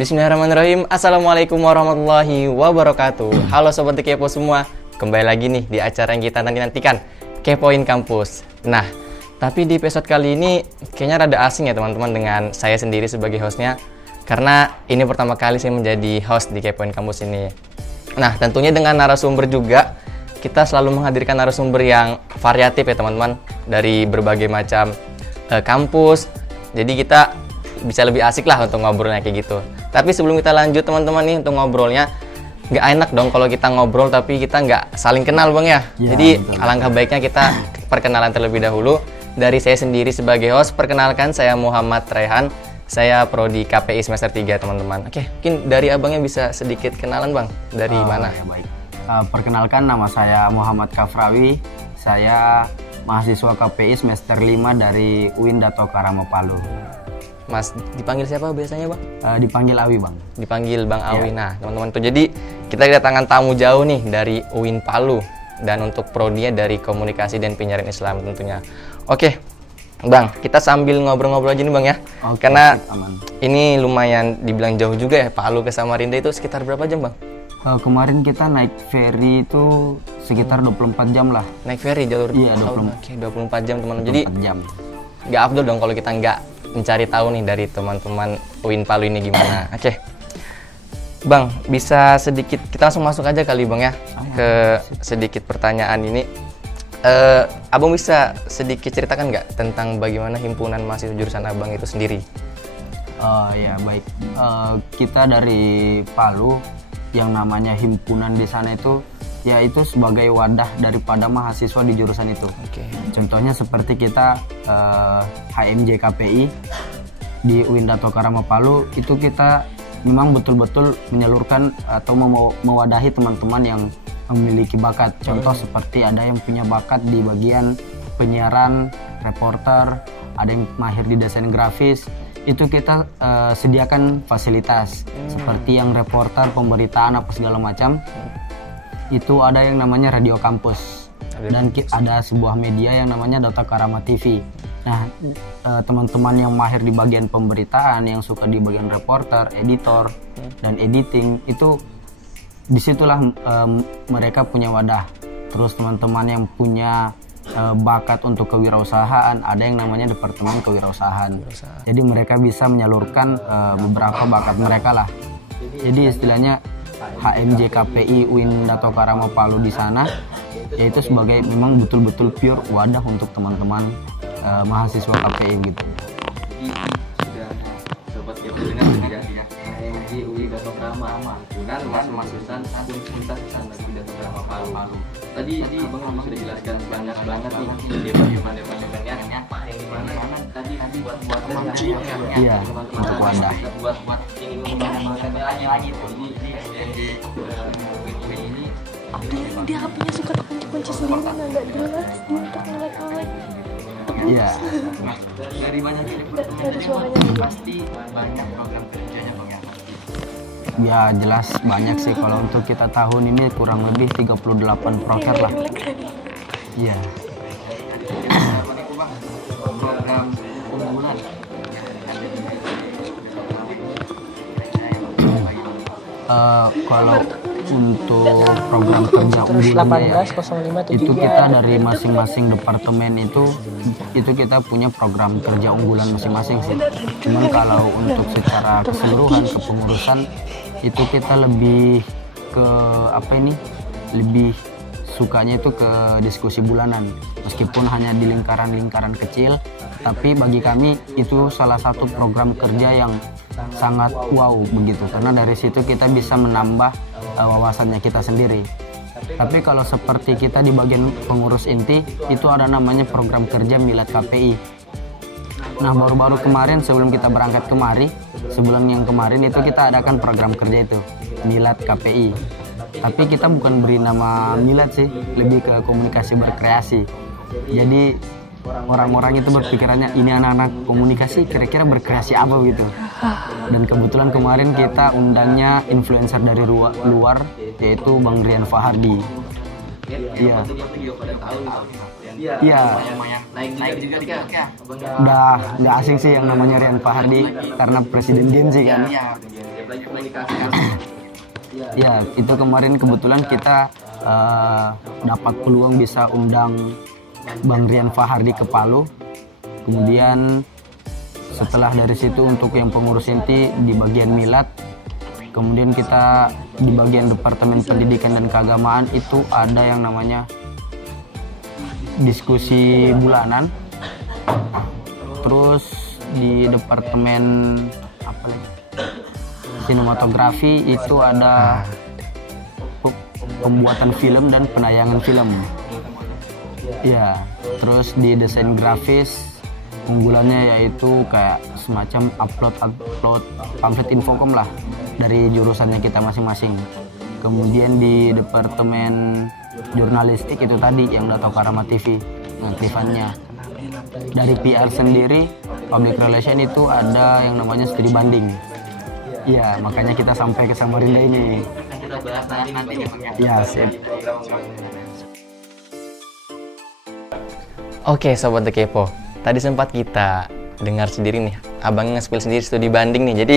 Bismillahirrahmanirrahim. Assalamualaikum warahmatullahi wabarakatuh. Halo Sobat Kepo semua, kembali lagi nih di acara yang kita nanti-nantikan, Kepoin Kampus. Nah, tapi di episode kali ini kayaknya rada asing ya teman-teman dengan saya sendiri sebagai hostnya, karena ini pertama kali saya menjadi host di Kepoin Kampus ini. Nah, tentunya dengan narasumber juga, kita selalu menghadirkan narasumber yang variatif ya teman-teman, dari berbagai macam kampus. Jadi kita bisa lebih asik lah untuk ngobrolnya kayak gitu. Tapi sebelum kita lanjut teman-teman nih untuk ngobrolnya, nggak enak dong kalau kita ngobrol tapi kita nggak saling kenal Bang ya. Jadi betul. Alangkah baiknya kita perkenalan terlebih dahulu. Dari saya sendiri sebagai host, perkenalkan saya Muhammad Raihan. Saya prodi KPI semester 3 teman-teman. Oke, mungkin dari abangnya bisa sedikit kenalan Bang. Dari mana? Ya, baik. Perkenalkan, nama saya Muhammad Kafrawi. Saya mahasiswa KPI semester 5 dari UIN Dato Karama Palu. Mas, dipanggil siapa biasanya Bang? Dipanggil Awi Bang. Dipanggil Bang Awi. Nah teman-teman tuh, jadi kita kedatangan tamu jauh nih dari UIN Palu. Dan untuk prodinya dari Komunikasi dan Penyiaran Islam tentunya. Oke Bang, kita sambil ngobrol-ngobrol aja nih Bang ya. Oke, karena aman. Ini lumayan dibilang jauh juga ya, Palu ke Samarinda itu sekitar berapa jam Bang? Kemarin kita naik ferry itu sekitar 24 jam lah. Naik ferry jalur? Iya, 24 jam teman-teman. Jadi nggak afdol dong kalau kita nggak mencari tahu nih dari teman-teman UIN Palu ini gimana. Oke Bang, bisa sedikit kita langsung masuk aja kali Bang ya ke sedikit pertanyaan ini. Abang bisa sedikit ceritakan nggak tentang bagaimana himpunan mahasiswa jurusan Abang itu sendiri? Ya baik, kita dari Palu yang namanya himpunan di sana itu yaitu sebagai wadah daripada mahasiswa di jurusan itu. Contohnya seperti kita HMJ KPI di UIN Dato Karama Palu, itu kita memang betul-betul menyalurkan atau mewadahi teman-teman yang memiliki bakat. Contoh seperti ada yang punya bakat di bagian penyiaran, reporter, ada yang mahir di desain grafis. Itu kita sediakan fasilitas seperti yang reporter, pemberitaan apa segala macam. Itu ada yang namanya radio kampus dan ada sebuah media yang namanya Dato Karama TV. Nah, teman-teman yang mahir di bagian pemberitaan, yang suka di bagian reporter, editor, dan editing, itu disitulah mereka punya wadah. Terus teman-teman yang punya bakat untuk kewirausahaan, ada yang namanya Departemen Kewirausahaan. Jadi mereka bisa menyalurkan beberapa bakat mereka lah. Jadi istilahnya HMJ KPI UIN Dato Karama Palu di sana yaitu sebagai memang betul-betul pure wadah untuk teman-teman mahasiswa KPI gitu. Sudah sobat Kepo dengar ya, HMJ UIN Dato Karama himpunan mahasiswa Universitas Islam Dato Karama Palu. Tadi Abang sudah jelaskan banyak banget nih departemen-departemennya yang dimana tadi buat iya untuk wadah. Buat ingin mengembangkan lagi tuh. Dia HP-nya suka kunci sendiri, nggak jelas, dia untuk ngelek-ngelek. Iya. Dari banyak dari suaranya pasti banyak program kerjanya Bang ya. Ya jelas banyak sih, kalau untuk kita tahun ini kurang lebih 38 proker lah. Iya. Program unggulan. Kalau untuk program kerja unggulannya itu kita dari masing-masing departemen itu kita punya program kerja unggulan masing-masing sih. Cuman kalau untuk secara keseluruhan kepengurusan itu kita lebih ke lebih sukanya itu ke diskusi bulanan, meskipun hanya di lingkaran-lingkaran kecil, tapi bagi kami itu salah satu program kerja yang sangat wow begitu, karena dari situ kita bisa menambah wawasannya kita sendiri. Tapi kalau seperti kita di bagian pengurus inti itu ada namanya program kerja Milad KPI. Nah, baru-baru kemarin sebelum kita berangkat kemari, sebulan yang kemarin itu kita adakan program kerja itu Milad KPI. Tapi kita bukan beri nama Milad sih, lebih ke komunikasi berkreasi. Jadi orang-orang itu berpikirannya ini anak-anak komunikasi kira-kira berkreasi apa gitu. Dan kebetulan kemarin kita undangnya influencer dari luar yaitu Bang Rian Fahardi. Iya. Iya. Naik juga ya. Udah nggak asing sih yang namanya Rian Fahardi karena presiden Gen Z kan. Ya, itu kemarin kebetulan kita dapat peluang bisa undang Bang Rian Fahardi ke Palu. Kemudian setelah dari situ untuk yang pengurus inti di bagian milad, kemudian kita di bagian Departemen Pendidikan dan Keagamaan itu ada yang namanya diskusi bulanan. Terus di Departemen apa lagi? Sinematografi itu ada pembuatan film dan penayangan film. Ya, terus di desain grafis unggulannya yaitu kayak semacam upload pamflet infocom lah dari jurusannya kita masing-masing. Kemudian di Departemen Jurnalistik itu tadi yang Dato Karama TV pengaktifannya. Dari PR sendiri, Public Relation itu ada yang namanya studi banding. Iya, makanya kita sampai ke Samarinda ini. Kita bahas nanti Ya, sip. Oke, Sobat The Kepo. Tadi sempat kita dengar sendiri nih, abang nge-spill sendiri studi banding nih. Jadi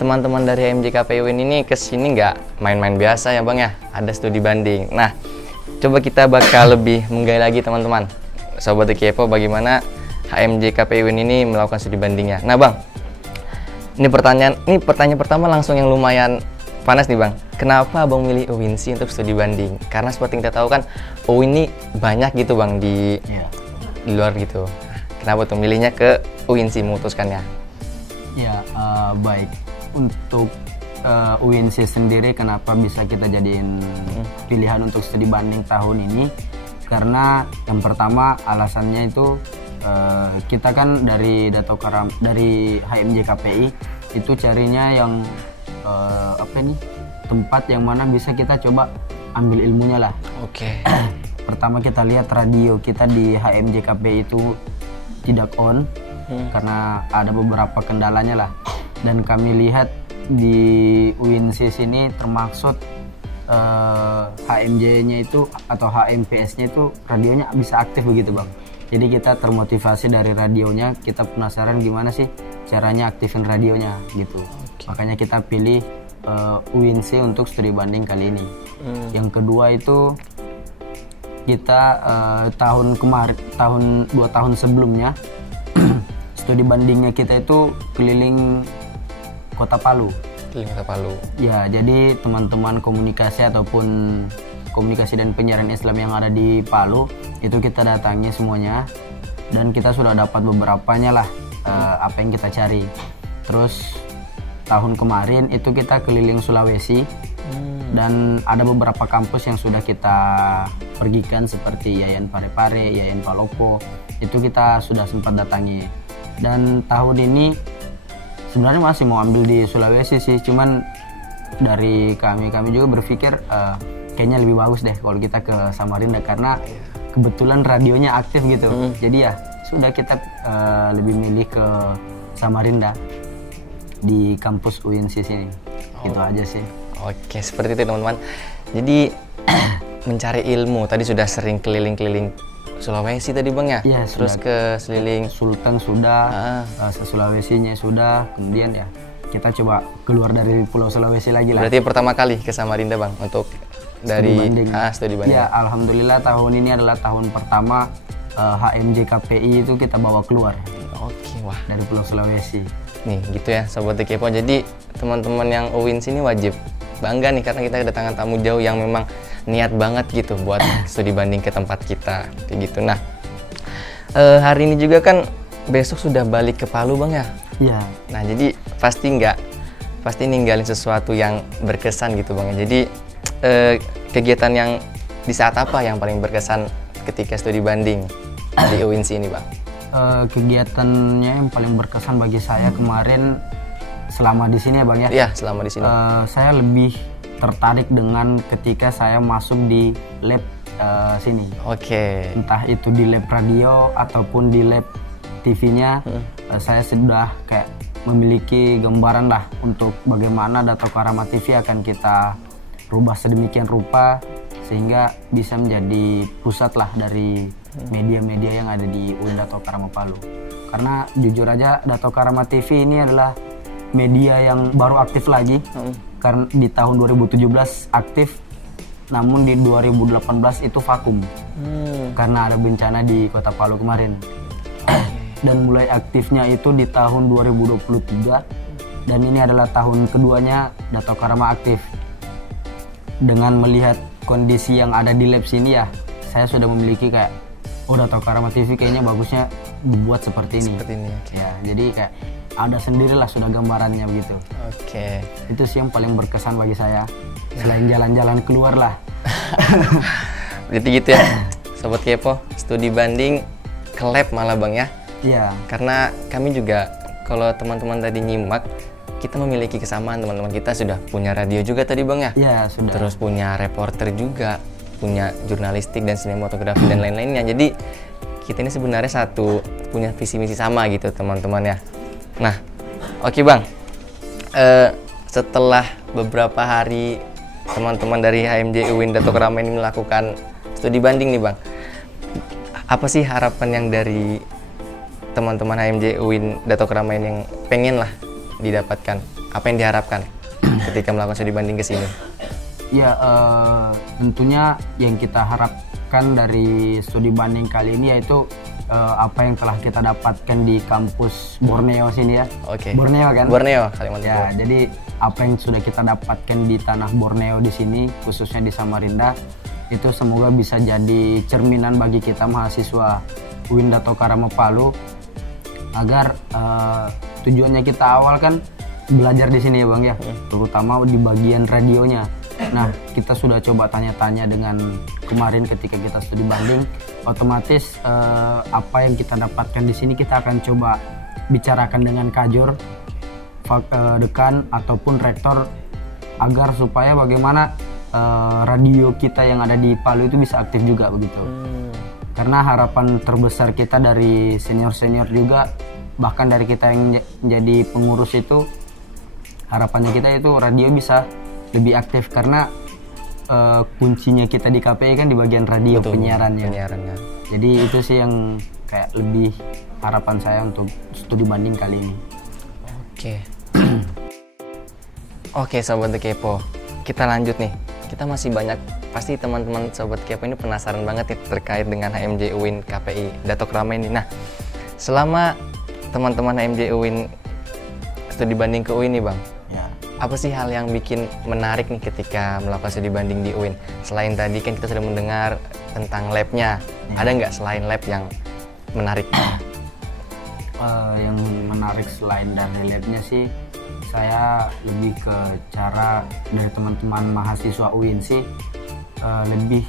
teman-teman dari HMJ KPU ini kesini nggak main-main biasa ya bang ya, ada studi banding. Nah, coba kita bakal lebih menggali lagi teman-teman, Sobat The Kepo, bagaimana HMJ KPU ini melakukan studi bandingnya. Nah bang, ini pertanyaan pertama langsung yang lumayan panas nih bang. Kenapa abang milih UINSI untuk studi banding? Karena seperti kita tahu kan, UIN ini banyak gitu bang di luar gitu. Kenapa tuh milihnya ke UINSI memutuskannya? Ya, baik. Untuk UINSI sendiri kenapa bisa kita jadiin pilihan untuk studi banding tahun ini? Karena yang pertama alasannya itu kita kan dari dari HMJ KPI itu carinya yang tempat yang mana bisa kita coba ambil ilmunya lah. Oke. Pertama kita lihat radio kita di HMJ KPI itu tidak on karena ada beberapa kendalanya lah. Dan kami lihat di UINSI sini termaksud HMJ-nya itu atau HMPS-nya itu radionya bisa aktif begitu bang. Jadi kita termotivasi dari radionya, kita penasaran gimana sih caranya aktifin radionya gitu. Makanya kita pilih UINSI untuk studi banding kali ini. Yang kedua itu kita tahun 2 tahun sebelumnya studi bandingnya kita itu keliling Kota Palu. Keliling Kota Palu. Ya, jadi teman-teman komunikasi ataupun komunikasi dan penyiaran Islam yang ada di Palu itu kita datangi semuanya dan kita sudah dapat beberapanya lah apa yang kita cari. Terus tahun kemarin itu kita keliling Sulawesi dan ada beberapa kampus yang sudah kita pergikan seperti Yayan Parepare, Yayan Palopo, itu kita sudah sempat datangi. Dan tahun ini sebenarnya masih mau ambil di Sulawesi sih, cuman dari kami juga berpikir kayaknya lebih bagus deh kalau kita ke Samarinda karena kebetulan radionya aktif gitu. Jadi ya sudah kita lebih milih ke Samarinda di kampus UINSI sini. Gitu aja sih. Oke, seperti itu teman-teman. Jadi mencari ilmu tadi sudah sering keliling-keliling Sulawesi tadi bang ya? Iya, terus ke seliling Sultan sudah, Sulawesinya sudah, kemudian ya kita coba keluar dari Pulau Sulawesi lagi lah. Berarti pertama kali ke Samarinda bang untuk dari studi banding. Ya, alhamdulillah tahun ini adalah tahun pertama HMJ KPI itu kita bawa keluar. Oke, wah, dari Pulau Sulawesi. Nih gitu ya Sobat The Kepo. Jadi teman-teman yang UINSI ini wajib bangga nih karena kita kedatangan tamu jauh yang memang niat banget gitu buat studi banding ke tempat kita kayak gitu. Nah hari ini juga kan besok sudah balik ke Palu bang ya? Iya. Nah jadi pasti ninggalin sesuatu yang berkesan gitu bang. Jadi kegiatan yang di saat apa yang paling berkesan ketika studi banding di UINSI ini bang? Kegiatannya yang paling berkesan bagi saya kemarin selama di sini ya bang ya? Iya, selama di sini. Saya lebih tertarik dengan ketika saya masuk di lab sini. Oke. Entah itu di lab radio ataupun di lab TV-nya, saya sudah kayak memiliki gambaran lah untuk bagaimana Dato Karama TV akan kita rubah sedemikian rupa sehingga bisa menjadi pusat lah dari media-media yang ada di UIN Dato Karama Palu. Karena jujur aja Dato Karama TV ini adalah media yang baru aktif lagi. Karena di tahun 2017 aktif, namun di 2018 itu vakum karena ada bencana di Kota Palu kemarin. Dan mulai aktifnya itu di tahun 2023, dan ini adalah tahun keduanya Dato Karama aktif. Dengan melihat kondisi yang ada di lab sini ya, saya sudah memiliki kayak, oh Dato Karama TV kayaknya bagusnya dibuat seperti ini. Seperti ini. Ya, jadi kayak ada sendirilah sudah gambarannya begitu. Oke. Itu sih yang paling berkesan bagi saya. Selain jalan-jalan keluar lah. Jadi gitu ya, Sobat Kepo, studi banding ke lab malah Bang ya. Iya. Karena kami juga, kalau teman-teman tadi nyimak, kita memiliki kesamaan. Teman-teman kita sudah punya radio juga tadi Bang ya. Iya, sudah. Terus punya reporter juga, punya jurnalistik dan sinematografi dan lain-lainnya. Jadi kita ini sebenarnya punya visi misi sama gitu teman-teman ya. Nah, oke Bang, setelah beberapa hari teman-teman dari HMJ UIN Dato Karama ini melakukan studi banding nih Bang, apa sih harapan yang dari teman-teman HMJ UIN Dato Karama ini yang pengen lah didapatkan? Apa yang diharapkan ketika melakukan studi banding ke sini? Ya, tentunya yang kita harapkan dari studi banding kali ini yaitu apa yang telah kita dapatkan di kampus Borneo sini ya. Oke. Borneo kan? Borneo, Kalimantan. Ya, jadi apa yang sudah kita dapatkan di tanah Borneo di sini, khususnya di Samarinda, itu semoga bisa jadi cerminan bagi kita mahasiswa UIN Dato Karama Palu, agar tujuannya kita awal kan belajar di sini ya Bang ya, terutama di bagian radionya. Nah, kita sudah coba tanya-tanya dengan kemarin ketika kita studi banding, otomatis apa yang kita dapatkan di sini kita akan coba bicarakan dengan kajor, dekan ataupun rektor, agar supaya bagaimana radio kita yang ada di Palu itu bisa aktif juga begitu. Karena harapan terbesar kita dari senior-senior juga, bahkan dari kita yang menjadi pengurus itu, harapannya kita itu radio bisa lebih aktif, karena kuncinya kita di KPI kan di bagian radio. Betul, penyiarannya. Jadi itu sih yang kayak lebih harapan saya untuk studi banding kali ini. Oke. Oke Sobat Kepo, kita lanjut nih. Kita masih banyak, pasti teman-teman Sobat Kepo ini penasaran banget nih terkait dengan HMJ UIN KPI Dato Karama ini. Nah, selama teman-teman HMJ UIN studi banding ke UIN nih Bang, apa sih hal yang bikin menarik nih ketika melakukan studi banding di UIN? Selain tadi kan kita sudah mendengar tentang labnya, ada nggak selain lab yang menarik? Yang menarik selain dari labnya sih, saya lebih ke cara dari teman-teman mahasiswa UIN sih, lebih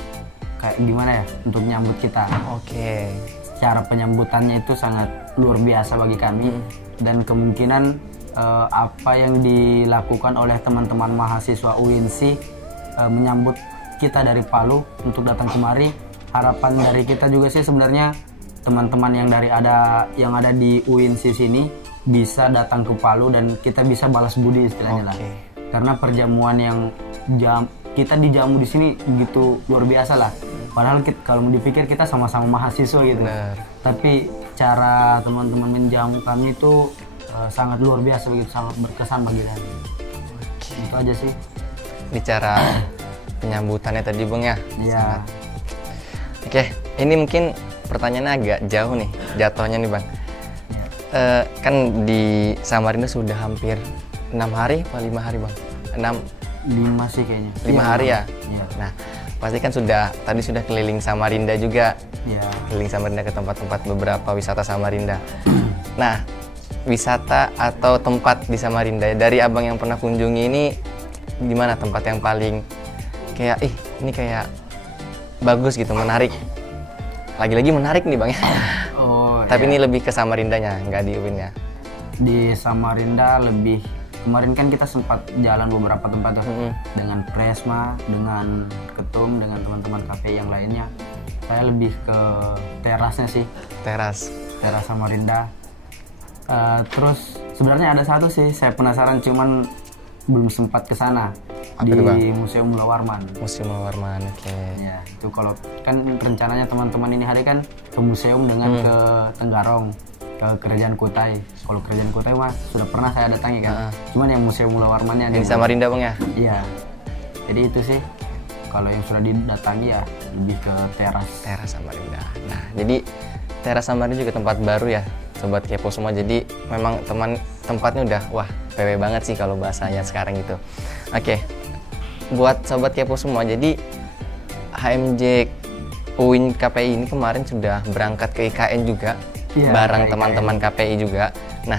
kayak gimana ya untuk menyambut kita. Oke. Cara penyambutannya itu sangat luar biasa bagi kami, dan kemungkinan apa yang dilakukan oleh teman-teman mahasiswa UINSI menyambut kita dari Palu untuk datang kemari. Harapan dari kita juga sih sebenarnya teman-teman yang ada di UINSI sini bisa datang ke Palu dan kita bisa balas budi istilahnya lah. Karena perjamuan yang kita dijamu di sini begitu luar biasa lah. Padahal kalau mau dipikir kita sama-sama mahasiswa gitu. Bener. Tapi cara teman-teman menjamu kami itu sangat luar biasa begitu, sangat berkesan bagi kami. Itu aja sih. Bicara penyambutannya tadi Bang ya. Iya. Oke, ini mungkin pertanyaannya agak jauh nih jatuhnya nih Bang. Kan di Samarinda sudah hampir 6 hari atau 5 hari Bang? 5 sih kayaknya. 5 hari ya? Iya. Nah, pasti kan tadi sudah keliling Samarinda juga. Iya. Keliling Samarinda ke tempat-tempat beberapa wisata Samarinda. Nah, wisata atau tempat di Samarinda dari Abang yang pernah kunjungi ini, di mana tempat yang paling kayak ini kayak bagus gitu, menarik? Lagi-lagi menarik nih Bang ya. Tapi ini lebih ke Samarindanya, nggak di UIN ya. Di Samarinda lebih, kemarin kan kita sempat jalan beberapa tempat tuh, dengan Presma, dengan Ketum, dengan teman-teman KPI yang lainnya. Saya lebih ke terasnya sih. Teras Samarinda. Terus sebenarnya ada satu sih saya penasaran, cuman belum sempat ke sana. Apa di itu, Bang? Museum Mula Warman. Museum Mula Warman, oke. Ya, itu kalau kan rencananya teman-teman ini hari kan ke museum dengan ke Tenggarong, ke Kerajaan Kutai. Kalau Kerajaan Kutai mah sudah pernah saya datangi kan. Cuman yang Museum Mula Warmannya Yang di Samarinda, Bang ya? Iya. Jadi itu sih. Kalau yang sudah didatangi ya lebih ke teras. Teras Samarinda. Nah, jadi Teras Samarinda juga tempat baru ya, sobat kepo semua. Jadi memang tempatnya udah wah PW banget sih kalau bahasanya sekarang gitu. Oke. Buat sobat kepo semua, jadi HMJ UIN KPI ini kemarin sudah berangkat ke IKN juga, bareng teman-teman KPI juga. Nah,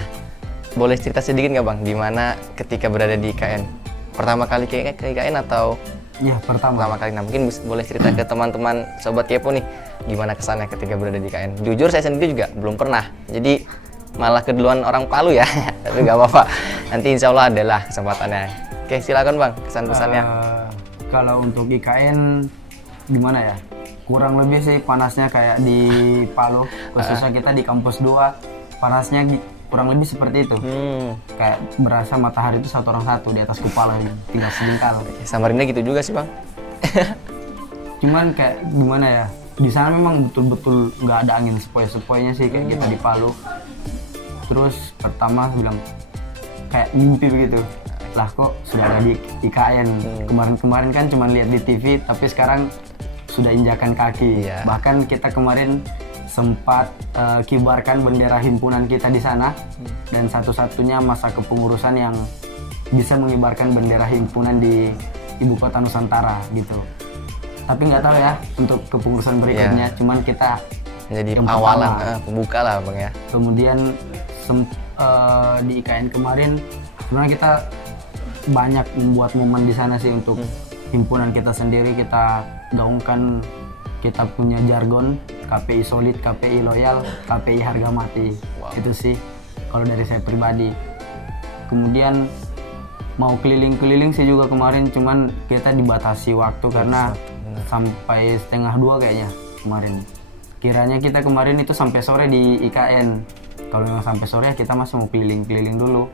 boleh cerita sedikit nggak Bang, gimana ketika berada di IKN? Pertama kali ke IKN atau? Ya, pertama kali. Nah, mungkin boleh cerita ke teman-teman sobat kepo nih, gimana kesannya ketika berada di IKN? Jujur saya sendiri juga belum pernah, jadi malah keduluan orang Palu ya, tapi nggak apa-apa. Nanti insya Allah adalah kesempatannya. Oke, silakan Bang, kesan-pesannya. Kalau untuk IKN gimana ya? Kurang lebih sih panasnya kayak di Palu, khususnya kita di kampus 2, panasnya kurang lebih seperti itu. Kayak berasa matahari itu satu orang satu di atas kepala nih, tinggal sejengkal. Samarinda gitu juga sih Bang. Cuman kayak gimana ya? Di sana memang betul-betul nggak ada angin sepoi-sepoinya sih kayak kita di Palu. Terus pertama bilang kayak mimpi begitu. Lah kok sudah ada di IKN. Kemarin-kemarin kan cuma lihat di TV, tapi sekarang sudah injakan kaki. Bahkan kita kemarin sempat kibarkan bendera himpunan kita di sana, dan satu-satunya masa kepengurusan yang bisa mengibarkan bendera himpunan di ibu kota Nusantara gitu. Tapi nggak tahu ya untuk kepengurusan berikutnya, cuman kita jadi awalan, pembuka lah Bang ya. Kemudian di IKN kemarin sebenarnya kita banyak membuat momen di sana sih untuk himpunan kita sendiri. Kita gaungkan, kita punya jargon KPI solid, KPI loyal, KPI harga mati. Itu sih kalau dari saya pribadi. Kemudian mau keliling-keliling sih juga kemarin, cuman kita dibatasi waktu karena sampai 1:30 kayaknya kemarin. Kiranya kita kemarin itu sampai sore di IKN. Kalau yang sampai sore kita masih mau keliling-keliling dulu.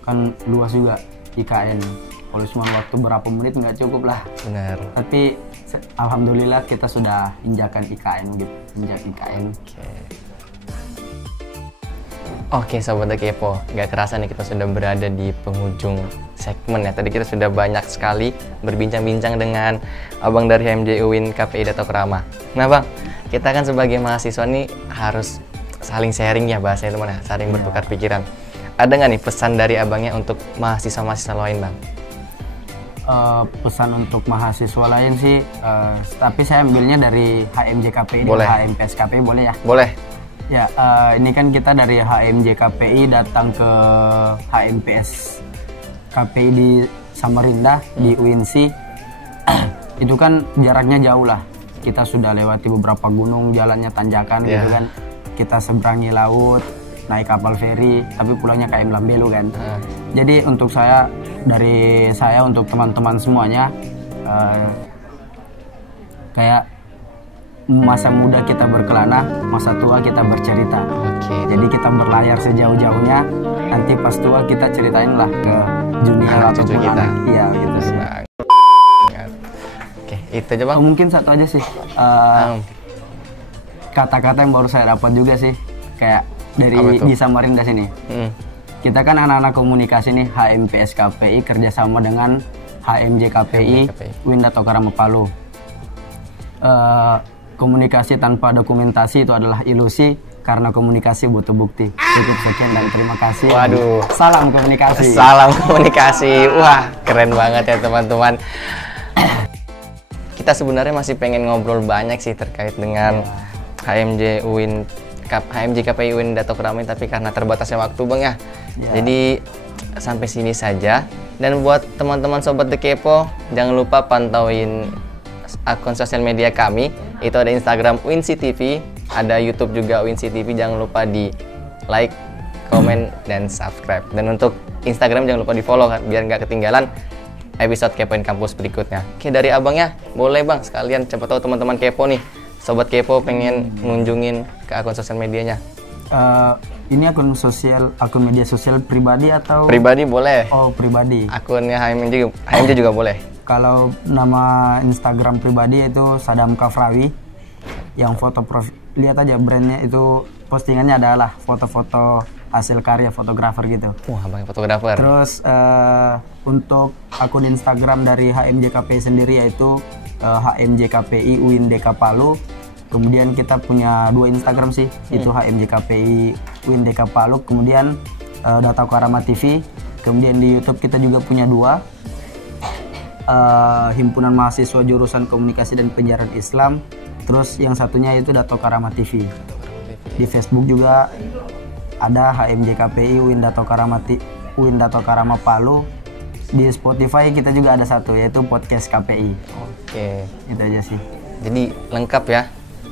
Kan luas juga IKN. Kalau cuma waktu berapa menit nggak cukup lah. Benar. Tapi alhamdulillah kita sudah injakan IKN gitu. Injak IKN. Oke sobat kepo, nggak kerasa nih kita sudah berada di penghujung segmen ya. Tadi kita sudah banyak sekali berbincang-bincang dengan Abang dari HMJ UIN KPI Dato Krama. Nah Bang, kita kan sebagai mahasiswa nih harus saling sharing ya bahasanya teman ya, saling bertukar pikiran. Ada nggak nih pesan dari abangnya untuk mahasiswa-mahasiswa lain Bang? Pesan untuk mahasiswa lain sih, tapi saya ambilnya dari HMJ KPI dan HMPS KPI, boleh ya? Boleh. Ya, ini kan kita dari HMJ KPI datang ke HMPS KPI di Samarinda, di UINSI. Itu kan jaraknya jauh lah. Kita sudah lewati beberapa gunung, jalannya tanjakan gitu kan. Kita seberangi laut, naik kapal feri, tapi pulangnya KM Lambelu kan. Jadi untuk saya, dari saya untuk teman-teman semuanya, kayak masa muda kita berkelana, masa tua kita bercerita. Jadi kita berlayar sejauh-jauhnya, nanti pas tua kita ceritain lah ke junior atau cucu kita. Iya gitu sih. Oke, itu aja Bang. Mungkin satu aja sih, kata-kata yang baru saya dapat juga sih, kayak dari di Samarinda sini. Kita kan anak-anak komunikasi nih, HMPS KPI kerjasama dengan HMJ KPI UIN Dato Krama Palu. Komunikasi tanpa dokumentasi itu adalah ilusi, karena komunikasi butuh bukti. Cukup sekian dan terima kasih. Waduh. Salam komunikasi. Salam komunikasi. Wah, keren banget ya teman-teman. Kita sebenarnya masih pengen ngobrol banyak sih terkait dengan HMJ KPI UIN Dato Krama, tapi karena terbatasnya waktu Bang ya. Jadi sampai sini saja. Dan buat teman-teman sobat The Kepo, jangan lupa pantauin akun sosial media kami. Itu ada Instagram UINSI TV, ada YouTube juga UINSI TV. Jangan lupa di like, komen, dan subscribe. Dan untuk Instagram jangan lupa di follow biar nggak ketinggalan episode Kepoin Kampus berikutnya. Oke, dari abangnya boleh Bang sekalian, coba tahu teman-teman kepo nih, sobat kepo pengen ngunjungin ke akun sosial medianya. Ini akun media sosial pribadi atau? Pribadi boleh. Oh, pribadi. Akunnya HMJ juga boleh. Kalau nama Instagram pribadi itu Sadam Kafrawi. Yang foto profil, lihat aja brandnya itu postingannya adalah foto-foto hasil karya fotografer gitu. Wah, abang fotografer. Terus untuk akun Instagram dari HMJKPI sendiri yaitu HMJKPI UIN DK Palu. Kemudian kita punya 2 Instagram sih, itu HMJKPI UIN DK Palu, kemudian Dato Karama TV. Kemudian di YouTube kita juga punya 2, Himpunan Mahasiswa Jurusan Komunikasi dan Penyiaran Islam. Terus yang satunya itu Dato Karama TV. Di Facebook juga ada HMJKPI UIN Dato Karama Palu. Di Spotify kita juga ada satu, yaitu Podcast KPI. Oke. Itu aja sih. Jadi lengkap ya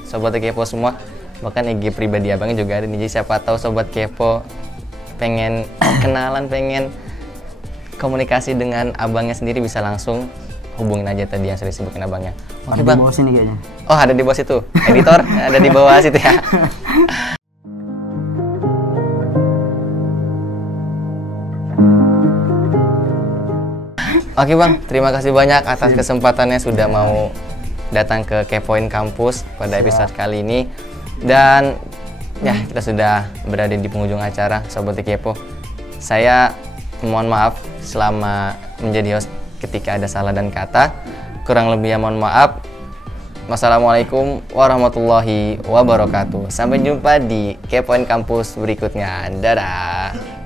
Sobat Kepo semua. Bahkan IG pribadi abangnya juga ada nih. Jadi siapa tahu Sobat Kepo pengen kenalan, pengen komunikasi dengan abangnya sendiri, bisa langsung hubungin aja tadi yang sudah disebutin abangnya. Oke Ada bang. di bawah sini kayaknya. Oh, ada di bawah situ. Editor ada di bawah situ ya. Oke bang, terima kasih banyak atas kesempatannya sudah mau datang ke Kepoin Kampus pada episode kali ini. Dan ya, kita sudah berada di penghujung acara Sobat Kepo. Saya mohon maaf selama menjadi host ketika ada salah dan kata. Kurang lebih ya mohon maaf. Wassalamualaikum warahmatullahi wabarakatuh. Sampai jumpa di Kepoin Kampus berikutnya. Dadah.